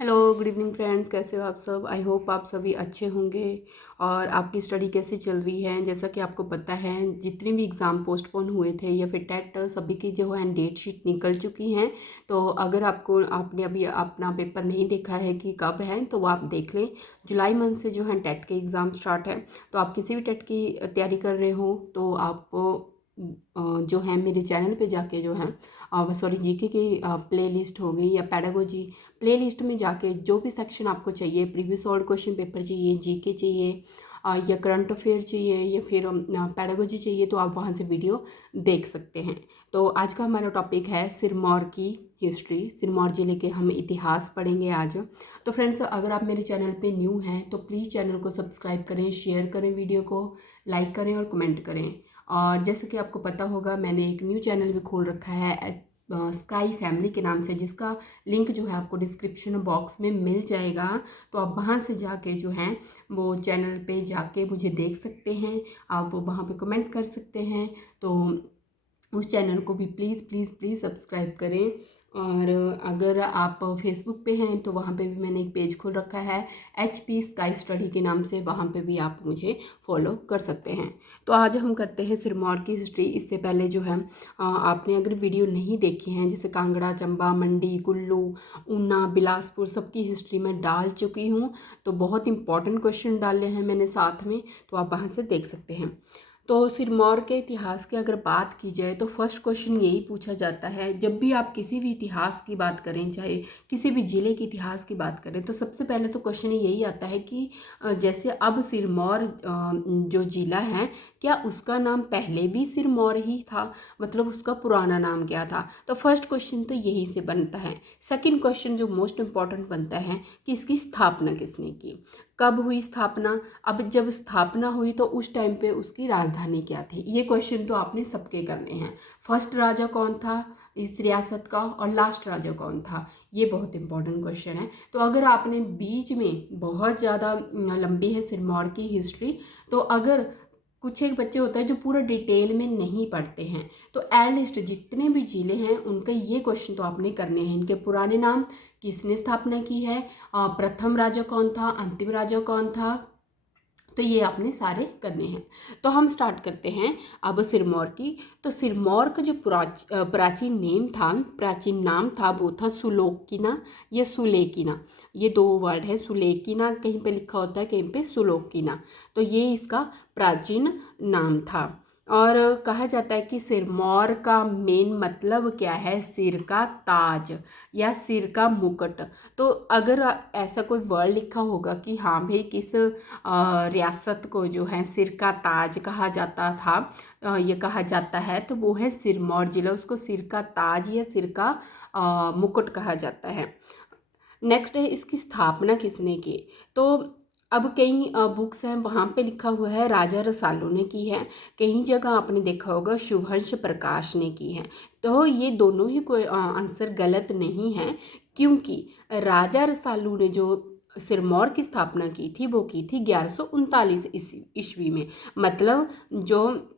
Hello good evening friends, कैसे हो आप सब। आई होप आप सभी अच्छे होंगे। और आपकी स्टडी कैसी चल रही है। जैसा कि आपको पता है, जितने भी एग्ज़ाम पोस्टपोन हुए थे या फिर टेट, सभी की जो है डेट शीट निकल चुकी हैं। तो अगर आपने अभी अपना पेपर नहीं देखा है कि कब है, तो वो आप देख लें। जुलाई मंथ से जो है टेट के एग्ज़ाम स्टार्ट है। तो आप किसी भी टेट की तैयारी कर रहे हो तो आप जो है मेरे चैनल पे जाके जो है सॉरी जीके की प्लेलिस्ट हो गई या पैडागोजी प्लेलिस्ट में जाके जो भी सेक्शन आपको चाहिए, प्रीवियस ओल्ड क्वेश्चन पेपर चाहिए, जीके चाहिए या करंट अफेयर चाहिए या फिर पैडागोजी चाहिए, तो आप वहाँ से वीडियो देख सकते हैं। तो आज का हमारा टॉपिक है सिरमौर की हिस्ट्री। सिरमौर ज़िले के हम इतिहास पढ़ेंगे आज। तो फ्रेंड्स, अगर आप मेरे चैनल पे न्यू हैं तो प्लीज़ चैनल को सब्सक्राइब करें, शेयर करें, वीडियो को लाइक करें और कमेंट करें। और जैसे कि आपको पता होगा, मैंने एक न्यू चैनल भी खोल रखा है स्काई फैमिली के नाम से, जिसका लिंक जो है आपको डिस्क्रिप्शन बॉक्स में मिल जाएगा। तो आप वहाँ से जाके जो है वो चैनल पे जाके मुझे देख सकते हैं। आप वो वहाँ पे कमेंट कर सकते हैं। तो उस चैनल को भी प्लीज़ प्लीज़ प्लीज़ सब्सक्राइब करें। और अगर आप फेसबुक पे हैं तो वहाँ पे भी मैंने एक पेज खोल रखा है HP स्काई स्टडी के नाम से, वहाँ पे भी आप मुझे फॉलो कर सकते हैं। तो आज हम करते हैं सिरमौर की हिस्ट्री। इससे पहले जो है आपने अगर वीडियो नहीं देखी हैं, जैसे कांगड़ा, चंबा, मंडी, कुल्लू, ऊना, बिलासपुर, सबकी हिस्ट्री में डाल चुकी हूँ। तो बहुत इंपॉर्टेंट क्वेश्चन डाले हैं मैंने साथ में, तो आप वहाँ से देख सकते हैं। तो सिरमौर के इतिहास की अगर बात की जाए तो फर्स्ट क्वेश्चन यही पूछा जाता है, जब भी आप किसी भी इतिहास की बात करें, चाहे किसी भी ज़िले के इतिहास की बात करें, तो सबसे पहले तो क्वेश्चन यही आता है कि जैसे अब सिरमौर जो ज़िला है, क्या उसका नाम पहले भी सिरमौर ही था, मतलब उसका पुराना नाम क्या था। तो फर्स्ट क्वेश्चन तो यही से बनता है। सेकेंड क्वेश्चन जो मोस्ट इम्पॉर्टेंट बनता है कि इसकी स्थापना किसने की, कब हुई स्थापना। अब जब स्थापना हुई तो उस टाइम पे उसकी राजधानी क्या थी। ये क्वेश्चन तो आपने सबके करने हैं। फर्स्ट राजा कौन था इस रियासत का और लास्ट राजा कौन था, ये बहुत इंपॉर्टेंट क्वेश्चन है। तो अगर आपने बीच में, बहुत ज़्यादा लंबी है सिरमौर की हिस्ट्री, तो अगर कुछ एक बच्चे होते हैं जो पूरा डिटेल में नहीं पढ़ते हैं, तो एटलीस्ट जितने भी जिले हैं उनके ये क्वेश्चन तो आपने करने हैं। इनके पुराने नाम, किसने स्थापना की है, प्रथम राजा कौन था, अंतिम राजा कौन था, तो ये आपने सारे करने हैं। तो हम स्टार्ट करते हैं अब सिरमौर की। तो सिरमौर का जो प्राचीन प्राचीन नाम था वो था सुलोकिना या सुलेकिना। ये दो वर्ड है, सुलेकिना कहीं पे लिखा होता है, कहीं पे सुलोकिना। तो ये इसका प्राचीन नाम था। और कहा जाता है कि सिरमौर का मेन मतलब क्या है, सिर का ताज या सिर का मुकुट। तो अगर ऐसा कोई वर्ड लिखा होगा कि हाँ भाई किस रियासत को जो है सिर का ताज कहा जाता था, ये कहा जाता है, तो वो है सिरमौर जिला। उसको सिर का ताज या सिर का मुकुट कहा जाता है। नेक्स्ट है इसकी स्थापना किसने की। तो अब कई बुक्स हैं वहाँ पे लिखा हुआ है राजा रसालू ने की है, कई जगह आपने देखा होगा शुभंश प्रकाश ने की है। तो ये दोनों ही कोई आंसर गलत नहीं है, क्योंकि राजा रसालू ने जो सिरमौर की स्थापना की थी वो की थी 1139 ईस्वी में। मतलब जो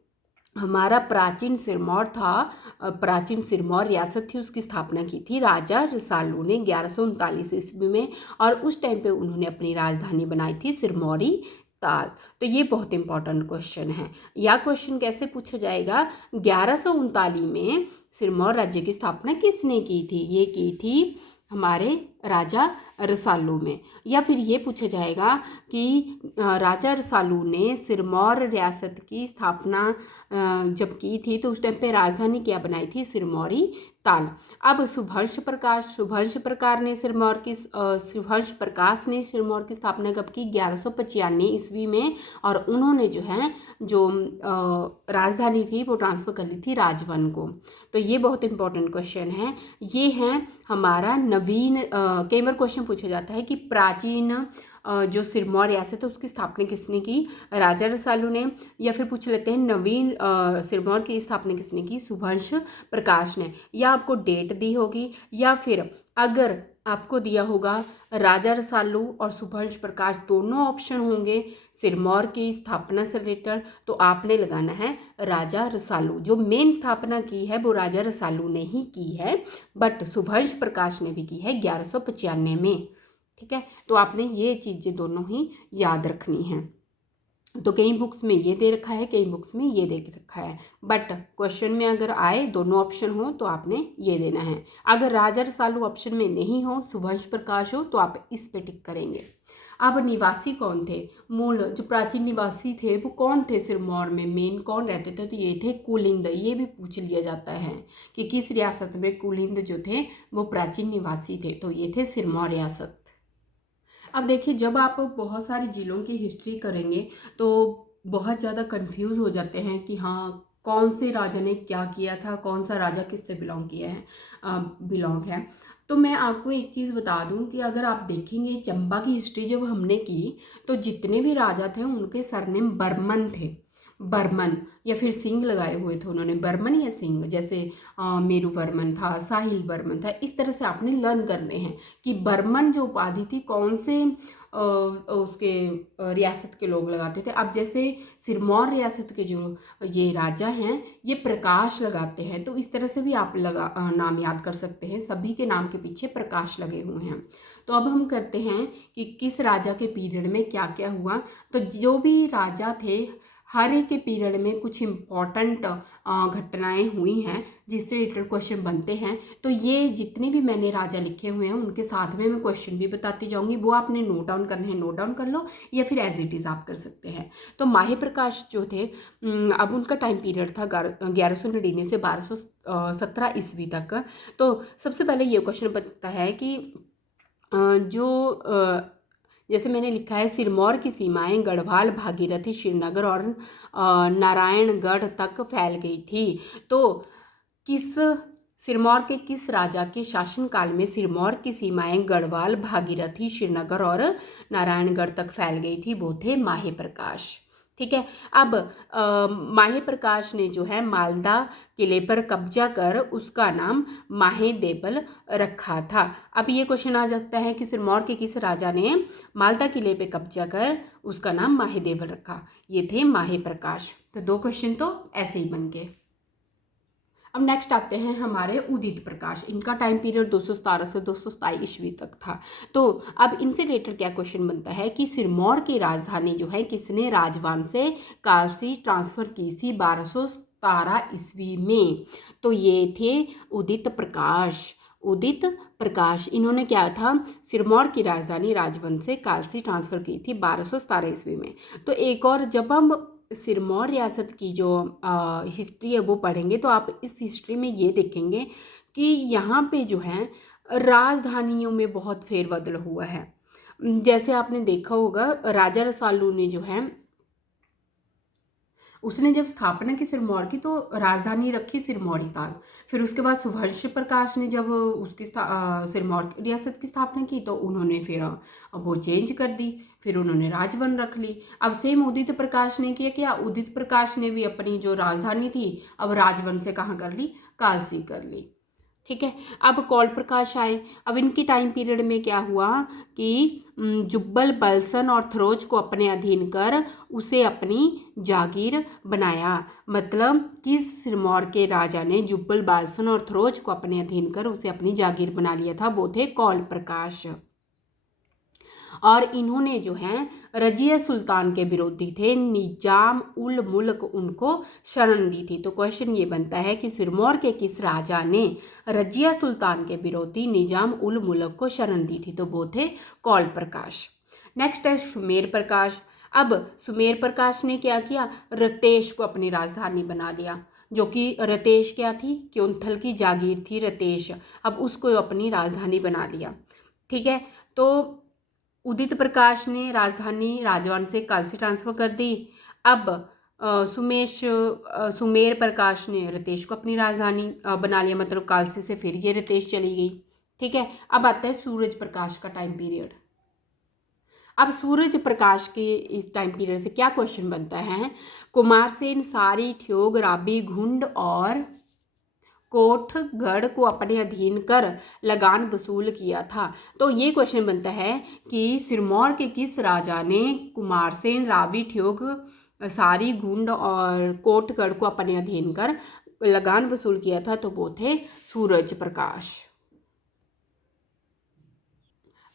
हमारा प्राचीन सिरमौर था, प्राचीन सिरमौर रियासत थी, उसकी स्थापना की थी राजा रसालू ने 1139 ईस्वी में। और उस टाइम पे उन्होंने अपनी राजधानी बनाई थी सिरमौरी ताल। तो ये बहुत इंपॉर्टेंट क्वेश्चन है। या क्वेश्चन कैसे पूछा जाएगा, 1139 में सिरमौर राज्य की स्थापना किसने की थी, ये की थी हमारे राजा रसालू में। या फिर ये पूछा जाएगा कि राजा रसालू ने सिरमौर रियासत की स्थापना जब की थी तो उस टाइम पे राजधानी क्या बनाई थी, सिरमौरी ताल। अब शुभंश प्रकाश ने सिरमौर की स्थापना कब की, 1195 ईस्वी में। और उन्होंने जो है जो राजधानी थी वो ट्रांसफ़र कर ली थी राजवन को। तो ये बहुत इंपॉर्टेंट क्वेश्चन है। ये है हमारा नवीन। कई बार क्वेश्चन पूछा जाता है कि प्राचीन जो सिरमौर रियासत है उसकी स्थापना किसने की, राजा रसालू ने। या फिर पूछ लेते हैं नवीन सिरमौर की स्थापना किसने की, शुभंश प्रकाश ने। या आपको डेट दी होगी, या फिर अगर आपको दिया होगा राजा रसालू और शुभंश प्रकाश, दोनों ऑप्शन होंगे सिरमौर की स्थापना से रिलेटेड, तो आपने लगाना है राजा रसालू। जो मेन स्थापना की है वो राजा रसालू ने ही की है, बट शुभंश प्रकाश ने भी की है 1195 में। ठीक है, तो आपने ये चीज़ें दोनों ही याद रखनी हैं। तो कई बुक्स में ये दे रखा है, कई बुक्स में ये दे रखा है, बट क्वेश्चन में अगर आए दोनों ऑप्शन हो तो आपने ये देना है। अगर राजा रसालू ऑप्शन में नहीं हो, सुवंश प्रकाश हो, तो आप इस पे टिक करेंगे। अब निवासी कौन थे, मूल जो प्राचीन निवासी थे वो कौन थे सिरमौर में, मेन कौन रहते थे, तो ये थे कुलिंद। ये भी पूछ लिया जाता है कि किस रियासत में कुलिंद जो थे वो प्राचीन निवासी थे, तो ये थे सिरमौर रियासत। अब देखिए, जब आप बहुत सारे ज़िलों की हिस्ट्री करेंगे तो बहुत ज़्यादा कंफ्यूज हो जाते हैं कि हाँ कौन से राजा ने क्या किया था, कौन सा राजा किससे बिलोंग है। तो मैं आपको एक चीज़ बता दूं कि अगर आप देखेंगे चंबा की हिस्ट्री जब हमने की तो जितने भी राजा थे उनके सरनेम बर्मन थे। बर्मन या फिर सिंह लगाए हुए थे उन्होंने, बर्मन या सिंह, जैसे मेरू वर्मन था, साहिल वर्मन था। इस तरह से आपने लर्न करने हैं कि बर्मन जो उपाधि थी कौन से उसके रियासत के लोग लगाते थे। अब जैसे सिरमौर रियासत के जो ये राजा हैं ये प्रकाश लगाते हैं, तो इस तरह से भी आप नाम याद कर सकते हैं। सभी के नाम के पीछे प्रकाश लगे हुए हैं। तो अब हम करते हैं कि किस राजा के पीरियड में क्या क्या हुआ। तो जो भी राजा थे हर एक के पीरियड में कुछ इम्पॉर्टेंट घटनाएं हुई हैं जिससे रिलेटेड क्वेश्चन बनते हैं। तो ये जितने भी मैंने राजा लिखे हुए हैं उनके साथ में मैं क्वेश्चन भी बताती जाऊंगी, वो आपने नोट डाउन करने हैं, नोट डाउन कर लो, या फिर एज इट इज़ आप कर सकते हैं। तो माही प्रकाश जो थे, अब उनका टाइम पीरियड था 1199 से 1217 ईस्वी तक। तो सबसे पहले ये क्वेश्चन बनता है कि जैसे मैंने लिखा है सिरमौर की सीमाएं गढ़वाल, भागीरथी, श्रीनगर और नारायणगढ़ तक फैल गई थी। तो किस सिरमौर के किस राजा के शासनकाल में सिरमौर की सीमाएं गढ़वाल, भागीरथी, श्रीनगर और नारायणगढ़ तक फैल गई थी, वो थे माहे प्रकाश। ठीक है, अब माहे प्रकाश ने जो है मालदा किले पर कब्जा कर उसका नाम माहे देवल रखा था। अब ये क्वेश्चन आ जाता है कि सिरमौर के किस राजा ने मालदा किले पे कब्जा कर उसका नाम माहे देवल रखा, ये थे माहे प्रकाश। तो दो क्वेश्चन तो ऐसे ही बन गए। अब नेक्स्ट आते हैं हमारे उदित प्रकाश। इनका टाइम पीरियड 217 से 227 ईस्वी तक था। तो अब इनसे रिलेटेड क्या क्वेश्चन बनता है कि सिरमौर की राजधानी जो है किसने राजवान से कालसी ट्रांसफर की थी 1217 ईस्वी में, तो ये थे उदित प्रकाश। उदित प्रकाश इन्होंने क्या था, सिरमौर की राजधानी राजवंश से कालसी ट्रांसफर की थी 1217 ईस्वी में। तो एक और, जब हम सिरमौर रियासत की जो हिस्ट्री है वो पढ़ेंगे तो आप इस हिस्ट्री में ये देखेंगे कि यहाँ पे जो है राजधानियों में बहुत फेरबदल हुआ है। जैसे आपने देखा होगा राजा रसालू ने जो है उसने जब स्थापना की सिरमौर की तो राजधानी रखी सिरमौरी ताल। फिर उसके बाद सुहर्ष प्रकाश ने जब उसकी सिरमौर रियासत की स्थापना की तो उन्होंने फिर वो चेंज कर दी, फिर उन्होंने राजवन रख ली। अब सेम उदित प्रकाश ने किया क्या, उदित प्रकाश ने भी अपनी जो राजधानी थी अब राजवन से कहाँ कर ली, कालसी कर ली। ठीक है, अब कौल प्रकाश आए। अब इनकी टाइम पीरियड में क्या हुआ कि जुब्बल बलसन और थरोज को अपने अधीन कर उसे अपनी जागीर बनाया। मतलब कि सिरमौर के राजा ने जुब्बल बालसन और थरोज को अपने अधीन कर उसे अपनी जागीर बना लिया था, वो थे कौल प्रकाश। और इन्होंने जो है रजिया सुल्तान के विरोधी थे, निजाम उल मुल्क उनको शरण दी थी। तो क्वेश्चन ये बनता है कि सिरमौर के किस राजा ने रजिया सुल्तान के विरोधी निजाम उल मुल्क को शरण दी थी, तो वो थे कौल प्रकाश। नेक्स्ट है सुमेर प्रकाश। अब सुमेर प्रकाश ने क्या किया, रतेश को अपनी राजधानी बना लिया, जो कि रतेश क्या थी, क्योंथल की जागीर थी रतेश, अब उसको अपनी राजधानी बना लिया। ठीक है, तो उदित प्रकाश ने राजधानी राजवान से कालसी ट्रांसफर कर दी। अब सुमेर प्रकाश ने रतेश को अपनी राजधानी बना लिया, मतलब कालसी से फिर ये रतेश चली गई। ठीक है, अब आता है सूरज प्रकाश का टाइम पीरियड। अब सूरज प्रकाश के इस टाइम पीरियड से क्या क्वेश्चन बनता है, कुमारसेन सारी ठ्योग राबी घुंड और कोठगढ़ को अपने अधीन कर लगान वसूल किया था। तो ये क्वेश्चन बनता है कि सिरमौर के किस राजा ने कुमारसेन, रावी, ठ्योग, सारी, गुंड और कोठगढ़ को अपने अधीन कर लगान वसूल किया था, तो वो थे सूरज प्रकाश।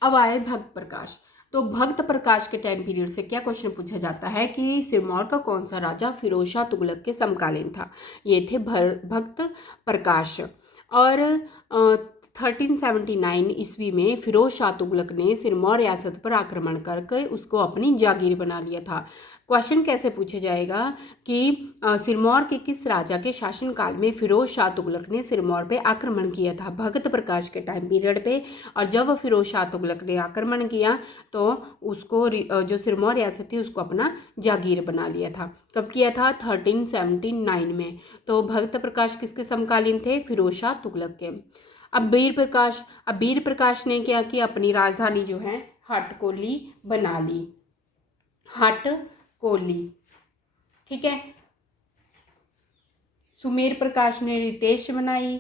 अब आए भक्त प्रकाश। तो भक्त प्रकाश के टाइम पीरियड से क्या क्वेश्चन पूछा जाता है कि सिरमौर का कौन सा राजा फिरोज शाह तुगलक के समकालीन था। ये थे भक्त प्रकाश। और 1379 ईस्वी में फिरोज शाह तुगलक ने सिरमौर रियासत पर आक्रमण करके उसको अपनी जागीर बना लिया था। क्वेश्चन कैसे पूछा जाएगा कि सिरमौर के किस राजा के शासनकाल में फिरोज शाह तुगलक ने सिरमौर पे आक्रमण किया था, भगत प्रकाश के टाइम पीरियड पे। और जब फिरोज शाह तुगलक ने आक्रमण किया तो उसको जो सिरमौर रियासत थी उसको अपना जागीर बना लिया था। कब किया था? 1379 में। तो भगत प्रकाश किसके समकालीन थे? फिरोज शाह तुगलक के। अब वीर प्रकाश ने क्या किया? अपनी राजधानी जो है हटकोली बना ली। हटकोली, ठीक है। सुमेर प्रकाश ने रितेश बनाई,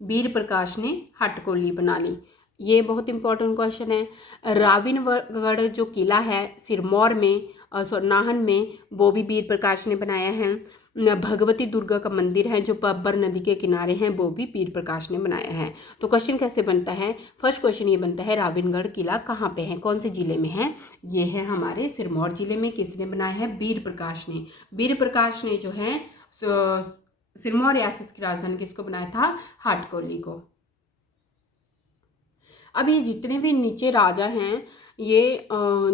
वीर प्रकाश ने हटकोली बना ली। ये बहुत इंपॉर्टेंट क्वेश्चन है। राविनगढ़ जो किला है सिरमौर में नाहन में, वो भी वीर प्रकाश ने बनाया है। भगवती दुर्गा का मंदिर है जो पब्बर नदी के किनारे हैं, वो भी वीर प्रकाश ने बनाया है। तो क्वेश्चन कैसे बनता है? फर्स्ट क्वेश्चन ये बनता है राविनगढ़ किला कहाँ पे है, कौन से जिले में है? ये है हमारे सिरमौर जिले में। किसने बनाया है? वीर प्रकाश ने। वीर प्रकाश ने जो है सिरमौर रियासत की राजधानी किसको बनाया था? हटकोली को। अब ये जितने भी नीचे राजा हैं ये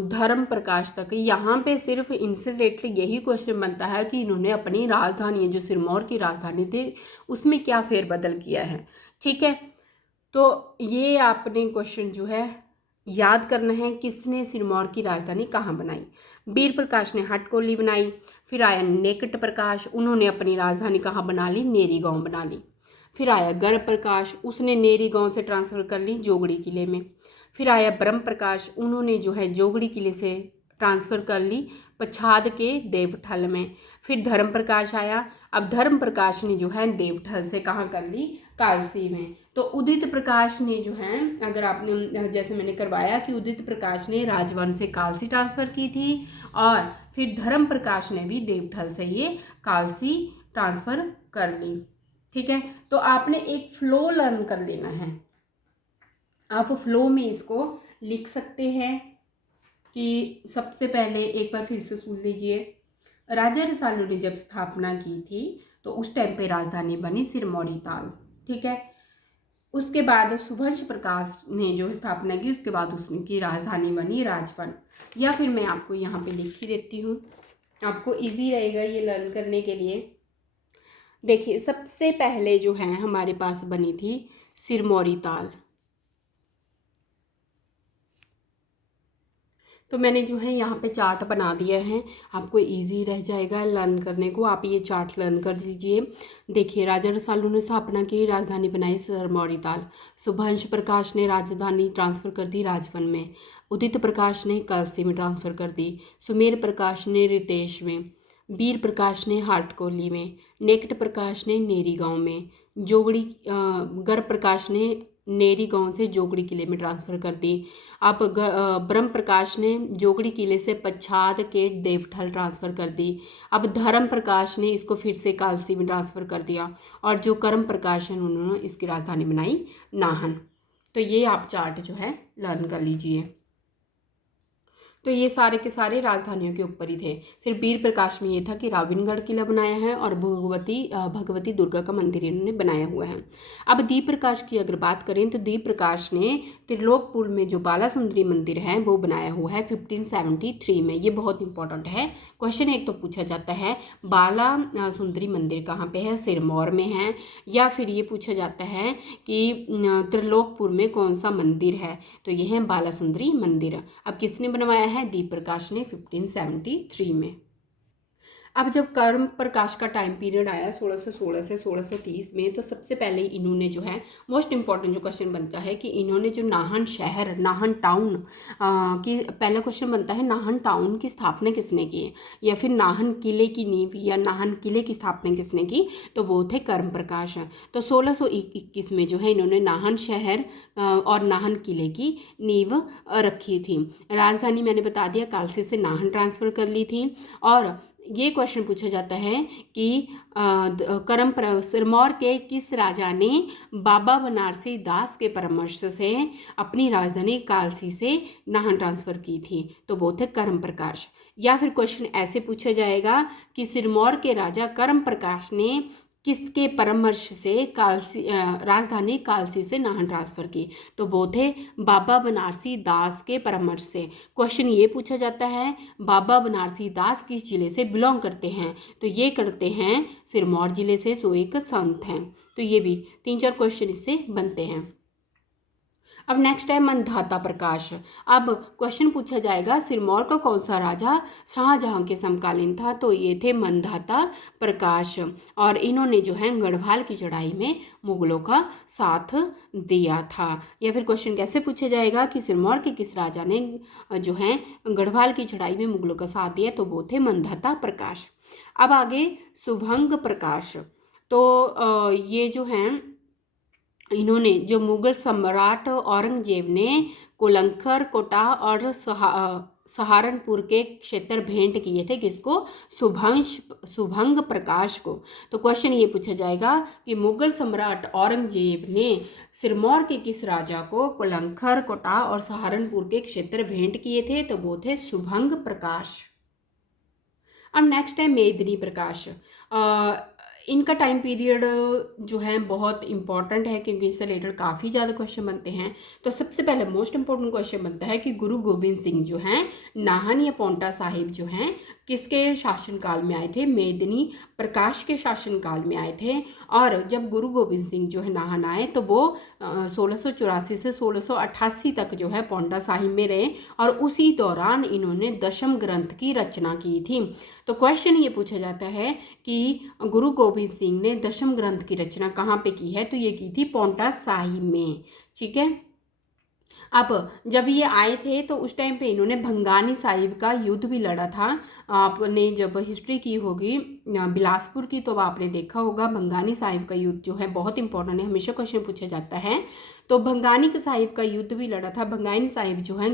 धर्म प्रकाश तक, यहाँ पे सिर्फ इनसे रिलेटेड यही क्वेश्चन बनता है कि इन्होंने अपनी राजधानी जो सिरमौर की राजधानी थी उसमें क्या फेरबदल किया है, ठीक है। तो ये आपने क्वेश्चन जो है याद करना है, किसने सिरमौर की राजधानी कहाँ बनाई? वीर प्रकाश ने हटकोली बनाई। फिर आया नेकट प्रकाश, उन्होंने अपनी राजधानी कहाँ बना ली? नेरी गांव बना ली। फिर आया गर्भ प्रकाश, उसने नेरी गांव से ट्रांसफ़र कर ली जोगड़ी किले में। फिर आया ब्रह्म प्रकाश, उन्होंने जो है जोगड़ी किले से ट्रांसफ़र कर ली पछाद के देवठल में। फिर धर्म प्रकाश आया। अब धर्म प्रकाश ने जो है देवठल से कहाँ कर ली? कालसी में। तो उदित प्रकाश ने जो है, अगर आपने जैसे मैंने करवाया कि उदित प्रकाश ने राजवन से कालसी ट्रांसफ़र की थी और फिर धर्म प्रकाश ने भी देवठल से ये कालसी ट्रांसफ़र कर ली, ठीक है। तो आपने एक फ्लो लर्न कर लेना है। आप फ्लो में इसको लिख सकते हैं कि सबसे पहले एक बार फिर से सुन लीजिए। राजा रसालू ने जब स्थापना की थी तो उस टाइम पे राजधानी बनी सिरमौरी ताल, ठीक है। उसके बाद सुभंश प्रकाश ने जो स्थापना की उसके बाद उसकी राजधानी बनी राजवन। या फिर मैं आपको यहाँ पे लिख ही देती हूँ, आपको इजी रहेगा ये लर्न करने के लिए। देखिए सबसे पहले जो है हमारे पास बनी थी सिरमौरी ताल। तो मैंने जो है यहाँ पे चार्ट बना दिया है, आपको इजी रह जाएगा लर्न करने को। आप ये चार्ट लर्न कर लीजिए। देखिए राजा रसालू ने स्थापना की, राजधानी बनाई सिरमौरी ताल। सुभंश प्रकाश ने राजधानी ट्रांसफ़र कर दी राजवन में। उदित प्रकाश ने कलसी में ट्रांसफ़र कर दी। सुमेर प्रकाश ने रितेश में। वीर प्रकाश ने हाटकोली में। नेकट प्रकाश ने नेरी गांव में। जोगड़ी गर्भ प्रकाश ने नेरी गांव से जोगड़ी किले में ट्रांसफ़र कर दी। अब ब्रह्म प्रकाश ने जोगड़ी किले से पच्छाद के देवठल ट्रांसफ़र कर दी। अब धर्म प्रकाश ने इसको फिर से कालसी में ट्रांसफ़र कर दिया और जो कर्म प्रकाश है उन्होंने इसकी राजधानी बनाई नाहन। तो ये आप चार्ट जो है लर्न कर लीजिए। तो ये सारे के सारे राजधानियों के ऊपर ही थे। सिर्फ वीर प्रकाश में ये था कि राविनगढ़ किला बनाया है और भगवती दुर्गा का मंदिर इन्होंने बनाया हुआ है। अब दीप प्रकाश की अगर बात करें तो दीप प्रकाश ने त्रिलोकपुर में जो बाला सुंदरी मंदिर है वो बनाया हुआ है 1573 में। ये बहुत इंपॉर्टेंट है। क्वेश्चन एक तो पूछा जाता है बाला सुंदरी मंदिर कहाँ पे है? सिरमौर में है। या फिर ये पूछा जाता है कि त्रिलोकपुर में कौन सा मंदिर है? तो ये है बाला सुंदरी मंदिर। अब किसने बनवाया है? दीप प्रकाश ने 1573 में। अब जब कर्म प्रकाश का टाइम पीरियड आया 1616 से 1630 में, तो सबसे पहले इन्होंने जो है मोस्ट इम्पॉर्टेंट जो क्वेश्चन बनता है कि इन्होंने जो नाहन शहर, नाहन टाउन की, पहला क्वेश्चन बनता है नाहन टाउन की स्थापना किसने की या फिर नाहन किले की नींव या नाहन किले की स्थापना किसने की? तो वो थे कर्म प्रकाश। तो 1621 में जो है इन्होंने नाहन शहर और नाहन किले की नींव रखी थी। राजधानी मैंने बता दिया कालसी से नाहन ट्रांसफ़र कर ली थी और ये क्वेश्चन पूछा जाता है कि सिरमौर के किस राजा ने बाबा बनारसी दास के परामर्श से अपनी राजधानी कालसी से नाहन ट्रांसफ़र की थी? तो वो थे करम प्रकाश। या फिर क्वेश्चन ऐसे पूछा जाएगा कि सिरमौर के राजा करम प्रकाश ने किसके परामर्श से राजधानी कालसी से नाहन ट्रांसफ़र की? तो वो थे बाबा बनारसी दास के परामर्श से। क्वेश्चन ये पूछा जाता है बाबा बनारसी दास किस जिले से बिलोंग करते हैं? तो ये करते हैं सिरमौर जिले से, सो एक संत हैं। तो ये भी 3-4 क्वेश्चन इससे बनते हैं। अब नेक्स्ट है मंधाता प्रकाश। अब क्वेश्चन पूछा जाएगा सिरमौर का कौन सा राजा शाहजहां के समकालीन था? तो ये थे मंधाता प्रकाश, और इन्होंने जो है गढ़वाल की चढ़ाई में मुगलों का साथ दिया था। या फिर क्वेश्चन कैसे पूछा जाएगा कि सिरमौर के किस राजा ने जो है गढ़वाल की चढ़ाई में मुगलों का साथ दिया? तो वो थे मंधाता प्रकाश। अब आगे शुभंग प्रकाश। तो ये जो हैं इन्होंने जो मुगल सम्राट औरंगजेब ने कोलंखर, कोटा और सहारनपुर के क्षेत्र भेंट किए थे किसको? शुभंग प्रकाश को। तो क्वेश्चन ये पूछा जाएगा कि मुगल सम्राट औरंगजेब ने सिरमौर के किस राजा को कोलंखर, कोटा और सहारनपुर के क्षेत्र भेंट किए थे? तो वो थे शुभंग प्रकाश। अब नेक्स्ट है मेदिनी प्रकाश। इनका टाइम पीरियड जो है बहुत इंपॉर्टेंट है क्योंकि इससे रिलेटेड काफ़ी ज़्यादा क्वेश्चन बनते हैं। तो सबसे पहले मोस्ट इंपॉर्टेंट क्वेश्चन बनता है कि गुरु गोविंद सिंह जो हैं नाहन या पौंटा साहिब जो हैं किसके शासनकाल में आए थे? मेदिनी प्रकाश के शासनकाल में आए थे। और जब गुरु गोविंद सिंह जो है नाहन आए तो वो 1684 से 1688 तक जो है पौंटा साहिब में रहे, और उसी दौरान इन्होंने दशम ग्रंथ की रचना की थी। तो क्वेश्चन ये पूछा जाता है कि गुरु गोविंद सिंह ने दशम ग्रंथ की रचना कहाँ पे की है? तो ये की थी पौंटा साहिब में। ठीक है। अब जब ये आए थे तो उस टाइम पे इन्होंने भंगानी साहिब का युद्ध भी लड़ा था। आपने जब हिस्ट्री की होगी बिलासपुर की तो आपने देखा होगा भंगानी साहिब का युद्ध जो है बहुत इंपॉर्टेंट है, हमेशा क्वेश्चन पूछा जाता है। तो भंगानी साहिब का युद्ध भी लड़ा था। भंगानी साहिब जो है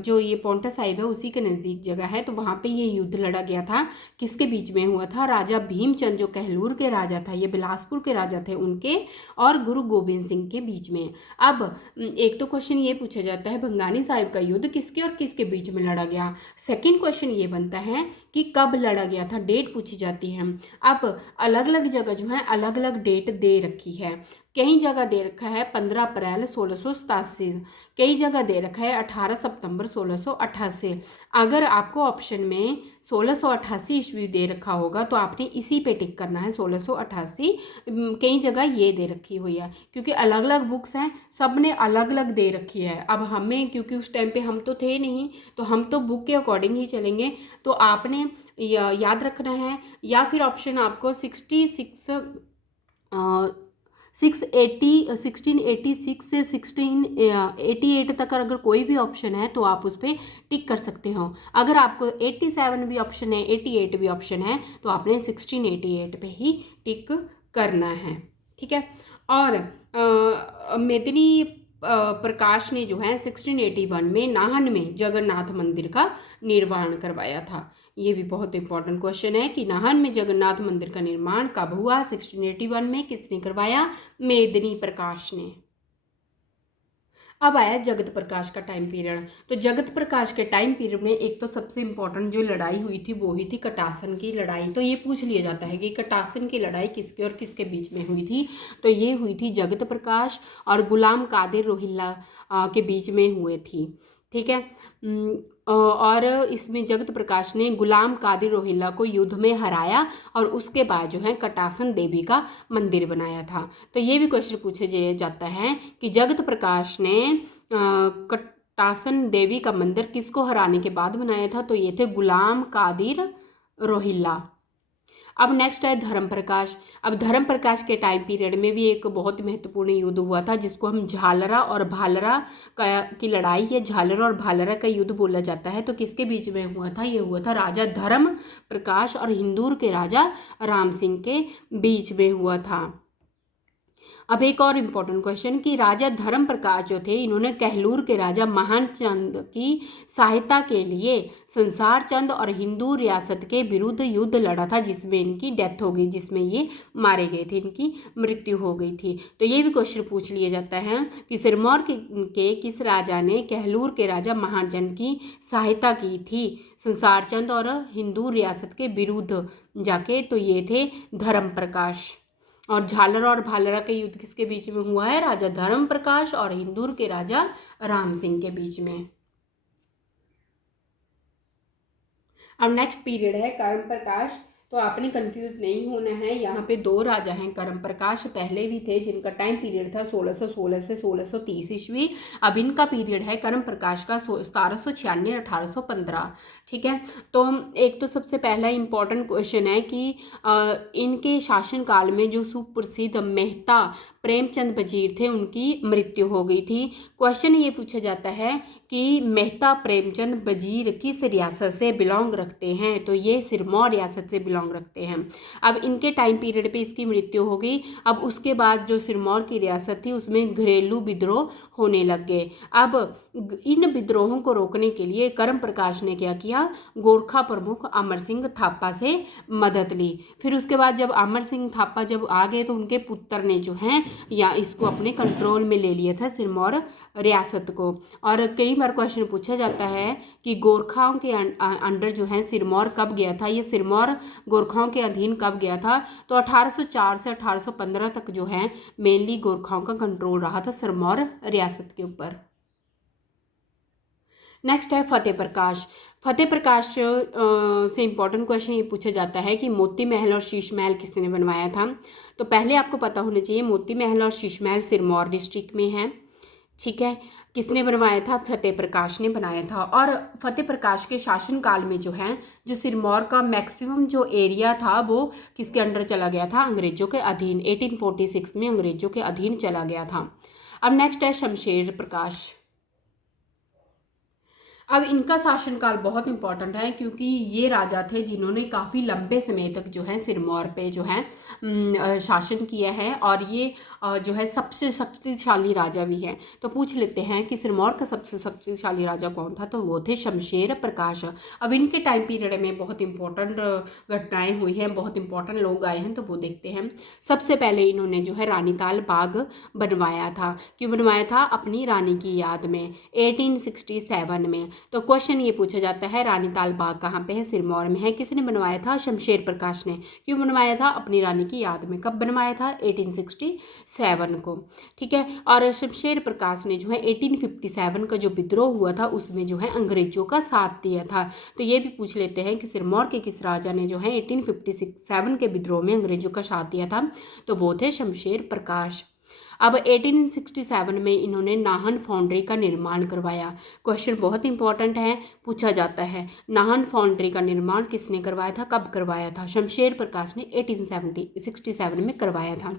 जो ये पौंटा साहिब है उसी के नज़दीक जगह है, तो वहाँ पे ये युद्ध लड़ा गया था। किसके बीच में हुआ था? राजा भीमचंद जो कहलूर के राजा था, ये बिलासपुर के राजा थे, उनके और गुरु गोविंद सिंह के बीच में। अब एक तो क्वेश्चन ये पूछा जाता है भंगानी साहिब का युद्ध किसके और किसके बीच में लड़ा गया। सेकंड क्वेश्चन ये बनता है कि कब लड़ा गया था, डेट पूछी जाती है। अब अलग अलग जगह जो है अलग अलग डेट दे रखी है। कई जगह दे रखा है 15 अप्रैल 1687, कई जगह दे रखा है 18 सितंबर 1688। अगर आपको ऑप्शन में 1688 ईस्वी दे रखा होगा तो आपने इसी पे टिक करना है 1688। कई जगह ये दे रखी हुई है क्योंकि अलग अलग बुक्स हैं, सब ने अलग अलग दे रखी है। अब हमें क्योंकि उस टाइम पे हम तो थे नहीं तो हम तो बुक के अकॉर्डिंग ही चलेंगे, तो आपने याद रखना है। या फिर ऑप्शन आपको 1686 से 1688 तक अगर कोई भी ऑप्शन है तो आप उस पर टिक कर सकते हो। अगर आपको 87 भी ऑप्शन है, 88 भी ऑप्शन है, तो आपने 1688 पे ही टिक करना है। ठीक है। और मेदिनी प्रकाश ने जो है 1681 में नाहन में जगन्नाथ मंदिर का निर्माण करवाया था। ये भी बहुत इंपॉर्टेंट क्वेश्चन है कि नाहन में जगन्नाथ मंदिर का निर्माण कब हुआ? 1681 में। किसने करवाया? मेदिनी प्रकाश ने। अब आया जगत प्रकाश का टाइम पीरियड। तो जगत प्रकाश के टाइम पीरियड में एक तो सबसे इम्पोर्टेंट जो लड़ाई हुई थी वो ही थी कटासन की लड़ाई। तो ये पूछ लिया जाता है कि कटासन की लड़ाई किसके और किसके बीच में हुई थी? तो ये हुई थी जगत प्रकाश और गुलाम कादिर रोहिल्ला के बीच में हुए थी। ठीक है। और इसमें जगत प्रकाश ने गुलाम कादिर रोहिल्ला को युद्ध में हराया और उसके बाद जो है कटासन देवी का मंदिर बनाया था। तो ये भी क्वेश्चन पूछा जाता है कि जगत प्रकाश ने कटासन देवी का मंदिर किसको हराने के बाद बनाया था? तो ये थे गुलाम कादिर रोहिल्ला। अब नेक्स्ट है धर्म प्रकाश। अब धर्म प्रकाश के टाइम पीरियड में भी एक बहुत महत्वपूर्ण युद्ध हुआ था जिसको हम झालरा और भालरा की लड़ाई है, झालरा और भालरा का युद्ध बोला जाता है। तो किसके बीच में हुआ था? ये हुआ था राजा धर्म प्रकाश और हिंदूर के राजा राम सिंह के बीच में हुआ था। अब एक और इम्पोर्टेंट क्वेश्चन कि राजा धर्म प्रकाश जो थे, इन्होंने कहलूर के राजा महान चंद की सहायता के लिए संसार चंद और हिंदू रियासत के विरुद्ध युद्ध लड़ा था, जिसमें इनकी डेथ हो गई, जिसमें ये मारे गए थे, इनकी मृत्यु हो गई थी। तो ये भी क्वेश्चन पूछ लिया जाता है कि सिरमौर के किस राजा ने कहलूर के राजा महानचंद की सहायता की थी संसार चंद और हिंदू रियासत के विरुद्ध जाके? तो ये थे धर्म प्रकाश। और झालर और भालरा का युद्ध किसके बीच में हुआ है? राजा धर्म प्रकाश और इंदौर के राजा राम सिंह के बीच में। अब नेक्स्ट पीरियड है कर्म प्रकाश। तो आपने कंफ्यूज नहीं होना है, यहाँ पे दो राजा हैं। कर्म प्रकाश पहले भी थे जिनका टाइम पीरियड था 1616 से 1630 ईस्वी। अब इनका पीरियड है कर्म प्रकाश का 1796 1815। ठीक है, तो एक तो सबसे पहला इंपॉर्टेंट क्वेश्चन है कि इनके शासनकाल में जो सुप्रसिद्ध मेहता प्रेमचंद वजीर थे, उनकी मृत्यु हो गई थी। क्वेश्चन ये पूछा जाता है कि मेहता प्रेमचंद वजीर किस रियासत से बिलोंग रखते हैं? तो ये सिरमौर रियासत से बिलोंग रखते हैं। अब इनके टाइम पीरियड पे इसकी मृत्यु हो गई। अब उसके बाद जो सिरमौर की रियासत थी उसमें घरेलू विद्रोह होने लग गए। अब इन विद्रोहों को रोकने के लिए कर्म प्रकाश ने क्या किया? गोरखा प्रमुख अमर सिंह थापा से मदद ली। फिर उसके बाद जब अमर सिंह थापा जब आ गए तो उनके पुत्र ने जो है या इसको अपने कंट्रोल में ले लिया था सिरमौर रियासत को। और कई बार क्वेश्चन पूछा जाता है कि गोरखाओं के अंडर जो है सिरमौर कब गया था? ये सिरमौर गोरखाओं के अधीन कब गया था? तो 1804 से 1815 तक जो है मेनली गोरखाओं का कंट्रोल रहा था सिरमौर रियासत के ऊपर। नेक्स्ट है फतेह प्रकाश। फतेह प्रकाश से इंपॉर्टेंट क्वेश्चन ये पूछा जाता है कि मोती महल और शीश महल किसने बनवाया था? तो पहले आपको पता होना चाहिए मोती महल और शीश महल सिरमौर डिस्ट्रिक्ट में है। ठीक है, किसने बनवाया था? फतेह प्रकाश ने बनाया था। और फतेह प्रकाश के शासनकाल में जो है जो सिरमौर का मैक्सिमम जो एरिया था वो किसके अंडर चला गया था? अंग्रेजों के अधीन। 1846 में अंग्रेजों के अधीन चला गया था। अब नेक्स्ट है शमशेर प्रकाश। अब इनका शासनकाल बहुत इंपॉर्टेंट है क्योंकि ये राजा थे जिन्होंने काफ़ी लंबे समय तक जो है सिरमौर पे जो है शासन किया है, और ये जो है सबसे शक्तिशाली राजा भी हैं। तो पूछ लेते हैं कि सिरमौर का सबसे शक्तिशाली राजा कौन था? तो वो थे शमशेर प्रकाश। अब इनके टाइम पीरियड में बहुत इंपॉर्टेंट घटनाएं हुई हैं, बहुत इंपॉर्टेंट लोग आए हैं, तो वो देखते हैं। सबसे पहले इन्होंने जो है रानीताल बाग बनवाया था। क्यों बनवाया था? अपनी रानी की याद में 1867 में। तो क्वेश्चन ये पूछा जाता है रानीताल बाग कहाँ पे है? सिरमौर में है। किसने बनवाया था? शमशेर प्रकाश ने। क्यों बनवाया था? अपनी रानी की याद में। कब बनवाया था? 1867 को। ठीक है, और शमशेर प्रकाश ने जो है 1857 का जो विद्रोह हुआ था उसमें जो है अंग्रेजों का साथ दिया था। तो ये भी पूछ लेते हैं कि सिरमौर के किस राजा ने जो है 1857 के विद्रोह में अंग्रेजों का साथ दिया था? तो वो थे शमशेर प्रकाश। अब 1867 में इन्होंने नाहन फाउंड्री का निर्माण करवाया। क्वेश्चन बहुत इंपॉर्टेंट है, पूछा जाता है नाहन फाउंड्री का निर्माण किसने करवाया था? कब करवाया था? शमशेर प्रकाश ने 1867 में करवाया था।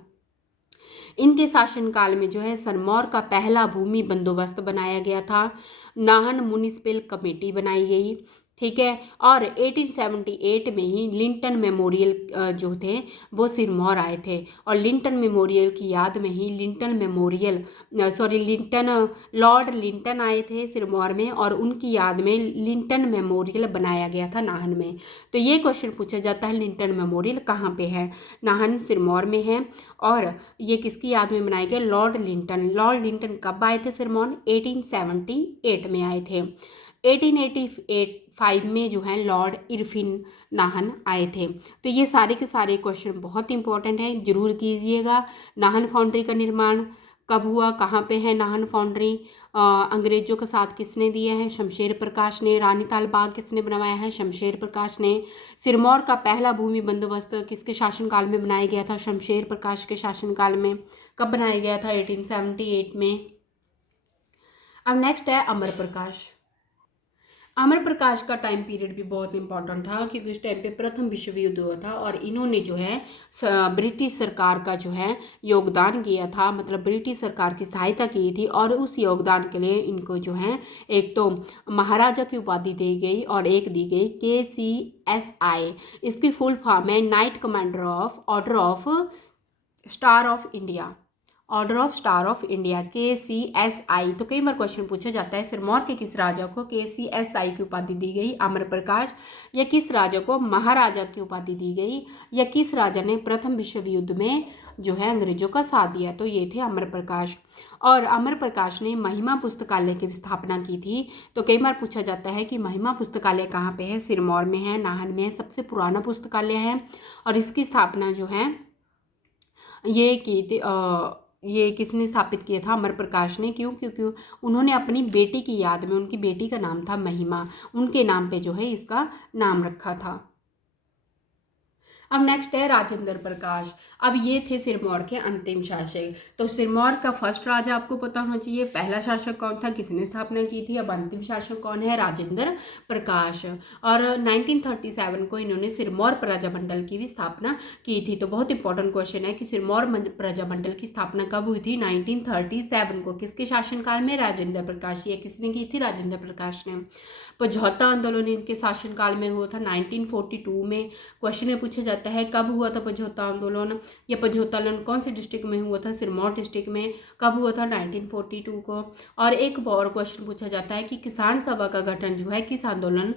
इनके शासनकाल में जो है सिरमौर का पहला भूमि बंदोबस्त बनाया गया था। नाहन म्युनिसिपल कमेटी बनाई गई। ठीक है, और 1878 में ही लिंटन मेमोरियल जो थे वो सिरमौर आए थे, और लिंटन मेमोरियल की याद में ही लॉर्ड लिंटन आए थे सिरमौर में, और उनकी याद में लिंटन मेमोरियल बनाया गया था नाहन में। तो ये क्वेश्चन पूछा जाता है लिंटन मेमोरियल कहाँ पे है? नाहन सिरमौर में है, और ये किसकी याद में बनाया गया? Lord Linton. लॉर्ड लिंटन कब आए थे सिरमौर? 1878 में आए थे। 1885 में जो है लॉर्ड इरफिन नाहन आए थे। तो ये सारे के सारे क्वेश्चन बहुत इंपॉर्टेंट है, जरूर कीजिएगा। नाहन फाउंड्री का निर्माण कब हुआ? कहाँ पे है नाहन फाउंड्री? अंग्रेजों का साथ किसने दिया है? शमशेर प्रकाश ने। रानीताल बाग किसने बनवाया है? शमशेर प्रकाश ने। सिरमौर का पहला भूमि बंदोबस्त किसके शासनकाल में बनाया गया था? शमशेर प्रकाश के शासनकाल में। कब बनाया गया था? 1878 में। अब नेक्स्ट है अमर प्रकाश। अमर प्रकाश का टाइम पीरियड भी बहुत इंपॉर्टेंट था क्योंकि उस टाइम पे प्रथम विश्व युद्ध हुआ था, और इन्होंने जो है ब्रिटिश सरकार का जो है योगदान किया था, मतलब ब्रिटिश सरकार की सहायता की थी, और उस योगदान के लिए इनको जो है एक तो महाराजा की उपाधि दी गई और एक दी गई KCSI। इसकी फुल फॉर्म है night commander of order of star of India. Order of star of India KCSI। तो कई बार क्वेश्चन पूछा जाता है सिरमौर के किस राजा को KCSI की उपाधि दी गई, अमर प्रकाश, या किस राजा को महाराजा की उपाधि दी गई, या किस राजा ने प्रथम विश्व युद्ध में जो है अंग्रेजों का साथ दिया। तो ये थे अमर प्रकाश। और अमर प्रकाश ने महिमा पुस्तकालय की स्थापना की थी। तो कई बार पूछा जाता है कि महिमा पुस्तकालय कहाँ पे है, सिरमौर में है, नाहन में है, सबसे पुराना पुस्तकालय है। और इसकी स्थापना जो है ये की थी ये किसने स्थापित किया था, अमर प्रकाश ने। क्यों? क्योंकि उन्होंने अपनी बेटी की याद में, उनकी बेटी का नाम था महिमा, उनके नाम पे जो है इसका नाम रखा था। अब नेक्स्ट है राजेंद्र प्रकाश। अब ये थे सिरमौर के अंतिम शासक। तो सिरमौर का फर्स्ट राजा आपको पता होना चाहिए, पहला शासक कौन था, किसने स्थापना की थी। अब अंतिम शासक कौन है, राजेंद्र प्रकाश। और 1937 को इन्होंने सिरमौर प्रजामंडल की भी स्थापना की थी। तो बहुत इंपॉर्टेंट क्वेश्चन है कि सिरमौर प्रजामंडल की स्थापना कब हुई थी, 1937 को। किसके शासनकाल में, राजेंद्र प्रकाश। ये किसने की थी, राजेंद्र प्रकाश ने। पझौता आंदोलन इनके शासनकाल में हुआ था 1942 में। क्वेश्चन ये पूछा जाता है कब हुआ था पझौता आंदोलन, या पझौता आंदोलन कौन से डिस्ट्रिक्ट में हुआ था, सिरमौर डिस्ट्रिक्ट में। कब हुआ था, 1942 को। और एक और क्वेश्चन पूछा जाता है कि किसान सभा का गठन जो है किस आंदोलन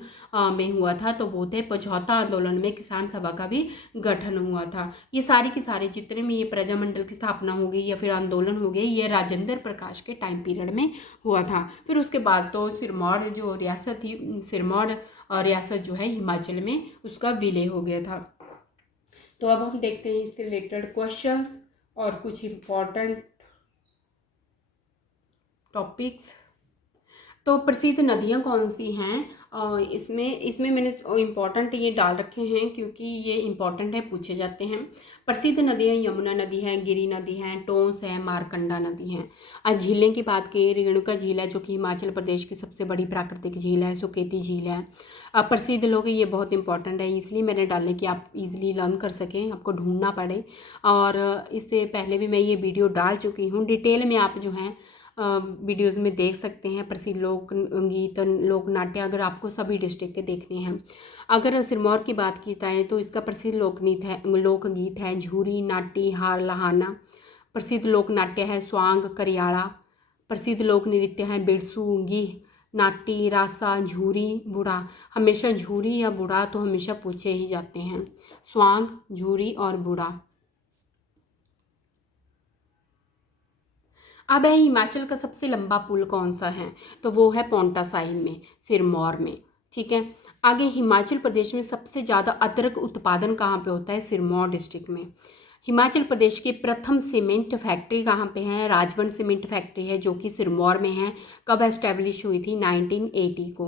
में हुआ था। तो वो थे पझौता आंदोलन में किसान सभा का भी गठन हुआ था। ये सारी की सारी जितने में ये प्रजामंडल की स्थापना हो गई या फिर आंदोलन हो गए, ये राजेंद्र प्रकाश के टाइम पीरियड में हुआ था। फिर उसके बाद तो सिरमौर जो रियासत थी, सिरमौर रियासत जो है हिमाचल में, उसका विलय हो गया था। तो अब हम देखते हैं इसके रिलेटेड क्वेश्चंस और कुछ इम्पोर्टेंट टॉपिक्स। तो प्रसिद्ध नदियाँ कौन सी हैं, इसमें मैंने इम्पॉर्टेंट ये डाल रखे हैं क्योंकि ये इम्पॉर्टेंट है, पूछे जाते हैं। प्रसिद्ध नदियाँ यमुना नदी है, गिरी नदी है, टोंस है, मारकंडा नदी है। आज झीलें की बात की, रेणुका झील है जो कि हिमाचल प्रदेश की सबसे बड़ी प्राकृतिक झील है, सुकेती झील है। अब प्रसिद्ध लोग, ये बहुत इंपॉर्टेंट है इसलिए मैंने डाले कि आप इजीली लर्न कर सकें, आपको ढूंढना पड़े। और इससे पहले भी मैं ये वीडियो डाल चुकी हूँ, डिटेल में आप जो हैं वीडियोज़ में देख सकते हैं। प्रसिद्ध लोक गीत, लोक नाट्य, अगर आपको सभी डिस्ट्रिक्ट के देखने हैं। अगर सिरमौर की बात की जाए तो इसका प्रसिद्ध लोकगीत है झूरी, नाटी, हार लहाना। प्रसिद्ध लोक नाट्य है स्वांग, करियाड़ा। प्रसिद्ध लोक नृत्य है बिरसू, गिह, नाटी, रासा, झूरी, बुढ़ा। हमेशा झूरी या बुढ़ा तो हमेशा पूछे ही जाते हैं, स्वांग, झूरी और बुढ़ा। अब है हिमाचल का सबसे लंबा पुल कौन सा है, तो वो है पोंटा साहिब में, सिरमौर में। ठीक है, आगे हिमाचल प्रदेश में सबसे ज़्यादा अदरक उत्पादन कहाँ पे होता है, सिरमौर डिस्ट्रिक्ट में। हिमाचल प्रदेश की प्रथम सीमेंट फैक्ट्री कहाँ पे है, राजवन सीमेंट फैक्ट्री है जो कि सिरमौर में है। कब एस्टेब्लिश हुई थी, 1980 को।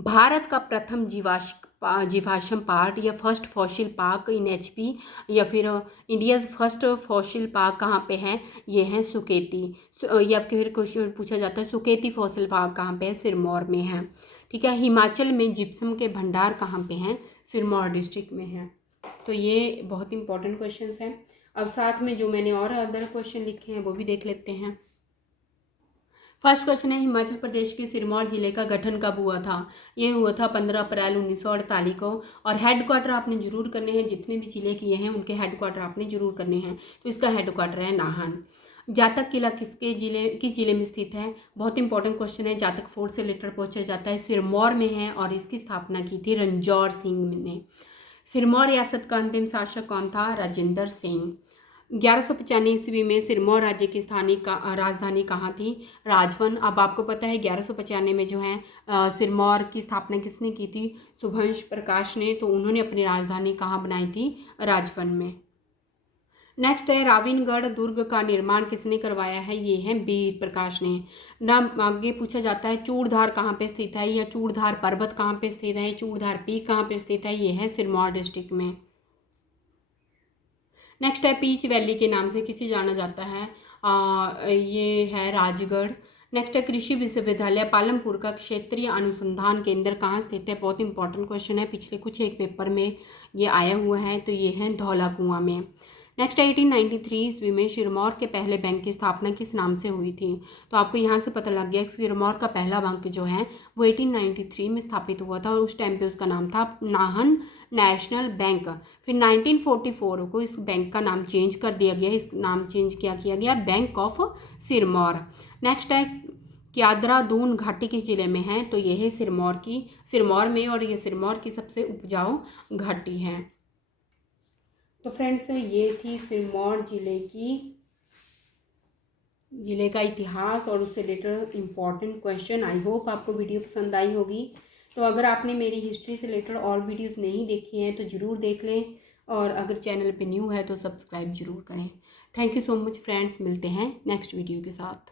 भारत का प्रथम जीवाश्म पार्क या फर्स्ट फॉसिल पार्क इन HP, या फिर इंडियाज़ फर्स्ट फॉसिल पार्क कहाँ पे है, ये है सुकेती। या फिर क्वेश्चन पूछा जाता है सुकेती फॉसिल पार्क कहाँ पे है, सिरमौर में है। ठीक है, हिमाचल में जिप्सम के भंडार कहाँ पे हैं, सिरमौर डिस्ट्रिक्ट में है। तो ये बहुत इंपॉर्टेंट क्वेश्चंस हैं। अब साथ में जो मैंने और अदर क्वेश्चन लिखे हैं वो भी देख लेते हैं। फर्स्ट क्वेश्चन है हिमाचल प्रदेश के सिरमौर जिले का गठन कब हुआ था। ये हुआ था 15 अप्रैल 1948 को। और हेडक्वार्टर आपने जरूर करने हैं, जितने भी जिले किए हैं उनके हेडक्वार्टर आपने जरूर करने हैं। तो इसका हेडक्वार्टर है नाहन। जातक किला किस जिले में स्थित है, बहुत इंपॉर्टेंट क्वेश्चन है। जातक फोर्ट से लेटर पूछा जाता है, सिरमौर में है और इसकी स्थापना की थी रणजौर सिंह ने। सिरमौर रियासत का अंतिम शासक कौन था, राजेंद्र सिंह। 1195 ईस्वी में सिरमौर राज्य की स्थानीय राजधानी कहाँ थी, राजवन। अब आपको पता है 1195 में जो है सिरमौर की स्थापना किसने की थी, सुभंश प्रकाश ने। तो उन्होंने अपनी राजधानी कहाँ बनाई थी, राजवन में। नेक्स्ट है राविनगढ़ दुर्ग का निर्माण किसने करवाया है, ये है वीर प्रकाश ने। नाम आगे पूछा जाता है चूड़धार कहाँ पे स्थित है, या चूड़धार पर्वत कहाँ पे स्थित है, चूड़धार पीक कहाँ पे स्थित है, ये है सिरमौर डिस्ट्रिक्ट में। नेक्स्ट है पीच वैली के नाम से किसे जाना जाता है, ये है राजगढ़। नेक्स्ट है कृषि विश्वविद्यालय पालमपुर का क्षेत्रीय अनुसंधान केंद्र कहाँ स्थित है, बहुत इंपॉर्टेंट क्वेश्चन है, पिछले कुछ एक पेपर में ये आया हुआ है। तो ये है धौलाकुआं में। नेक्स्ट 1893 ईस्वी में सिरमौर के पहले बैंक की स्थापना किस नाम से हुई थी। तो आपको यहाँ से पता लग गया कि सिरमौर का पहला बैंक जो है वो 1893 में स्थापित हुआ था और उस टाइम पे उसका नाम था नाहन नेशनल बैंक। फिर 1944 को इस बैंक का नाम चेंज कर दिया गया, इस नाम चेंज किया गया बैंक ऑफ सिरमौर। नेक्स्ट है क्याद्रा दून घाटी किस जिले में है। तो ये है सिरमौर में, और ये सिरमौर की सबसे उपजाऊ घाटी है। तो फ्रेंड्स ये थी सिरमौर जिले का इतिहास और उससे related important question. I hope आपको वीडियो पसंद आई होगी। तो अगर आपने मेरी हिस्ट्री से रिलेटेड और वीडियोस नहीं देखी हैं तो ज़रूर देख लें, और अगर चैनल पे न्यू है तो सब्सक्राइब ज़रूर करें। Thank you so much friends, मिलते हैं नेक्स्ट वीडियो के साथ।